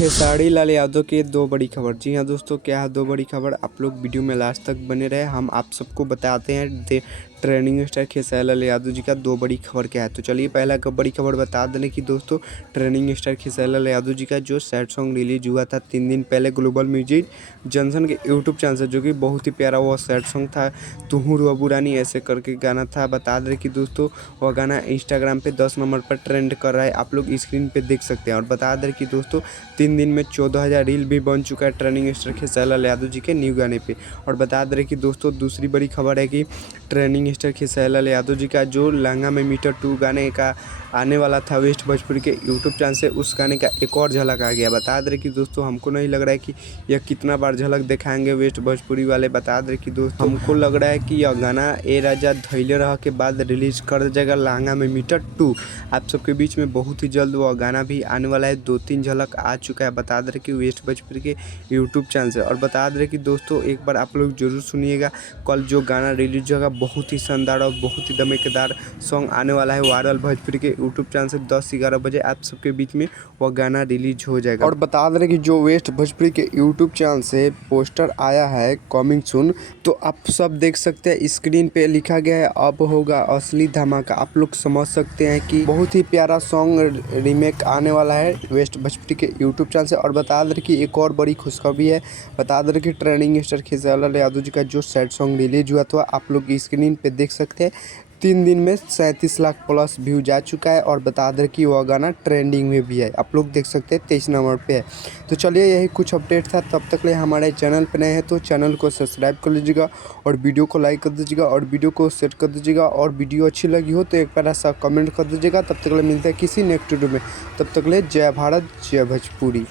खेसारी लाल यादव की दो बड़ी खबर। जी हाँ दोस्तों, क्या है दो बड़ी खबर, आप लोग वीडियो में लास्ट तक बने रहे। हम आप सबको बताते हैं ट्रेंडिंग स्टार खेसारी लाल यादव जी का दो बड़ी खबर क्या है। तो चलिए पहला बड़ी खबर बता देने की दोस्तों, ट्रेंडिंग स्टार खेसारी लाल यादव जी का जो सैड सॉन्ग रिलीज हुआ था 3 दिन पहले ग्लोबल म्यूजिक जंक्शन के यूट्यूब चैनल से, जो कि बहुत ही प्यारा वो सैड सॉन्ग था। तुहू रुअबू रानी ऐसे करके गाना था। बता दें कि दोस्तों वह गाना इंस्टाग्राम पे 10 नंबर पर ट्रेंड कर रहा है, आप लोग स्क्रीन पे देख सकते हैं। और बता दें कि दोस्तों 3 दिन में 14,000 रील भी बन चुका है ट्रेंडिंग स्टार खेसारी लाल यादव जी के न्यू गाने पे। और बता दें कि दोस्तों दूसरी बड़ी खबर है कि ट्रेंडिंग स्टार खेसारी लाल यादव जी का जो लहंगा में मीटर 2 गाने का आने वाला था वेस्ट भोजपुरी के यूट्यूब चैनल से, उस गाने का एक और झलक आ गया। बता दें कि दोस्तों हमको नहीं लग रहा है कि यह कितना बार झलक दिखाएंगे वेस्ट भोजपुरी वाले। बता दें कि दोस्तों हमको लग रहा है कि यह गाना ए राजा धैले रह के बाद रिलीज कर जाएगा लहंगा में मीटर 2। आप सबके बीच में बहुत ही जल्द वह गाना भी आने वाला है। 2-3 झलक आ चुका है बता दें कि वेस्ट भोजपुरी के यूट्यूब चैनल से। और बता दें कि दोस्तों एक बार आप लोग जरूर सुनिएगा, कल जो गाना रिलीज होगा बहुत ही शानदार और बहुत ही धमाकेदार सॉन्ग आने वाला है वायरल भोजपुरी के यूट्यूब चैनल से 10-11 बजे आप सबके बीच में वह गाना रिलीज हो जाएगा। और बता दें कि जो वेस्ट भोजपुरी के यूट्यूब चैनल से पोस्टर आया है कमिंग सून, तो आप सब देख सकते हैं स्क्रीन पे लिखा गया है अब होगा असली धमाका। आप लोग समझ सकते हैं कि बहुत ही प्यारा सॉन्ग रीमेक आने वाला है वेस्ट भोजपुरी के यूट्यूब चैनल से। और बता दें कि एक और बड़ी खुशखबरी है, बता दें कि ट्रेंडिंग स्टार खेसारी लाल यादव जी का जो सैड सॉन्ग रिलीज हुआ था आप लोग स्क्रीन पे देख सकते हैं 3 दिन में 37 लाख प्लस व्यू जा चुका है। और बता दें कि वह गाना ट्रेंडिंग में भी है, आप लोग देख सकते हैं 23 नंबर पे है। तो चलिए यही कुछ अपडेट था, तब तक ले हमारे चैनल पे नए हैं तो चैनल को सब्सक्राइब कर लीजिएगा और वीडियो को लाइक कर दीजिएगा और वीडियो को शेयर कर दीजिएगा। और वीडियो अच्छी लगी हो तो एक बार ऐसा कमेंट कर दीजिएगा। तब तक ले मिलते हैं किसी नेक्स्ट वीडियो में, तब तक ले जय भारत जय भोजपुरी।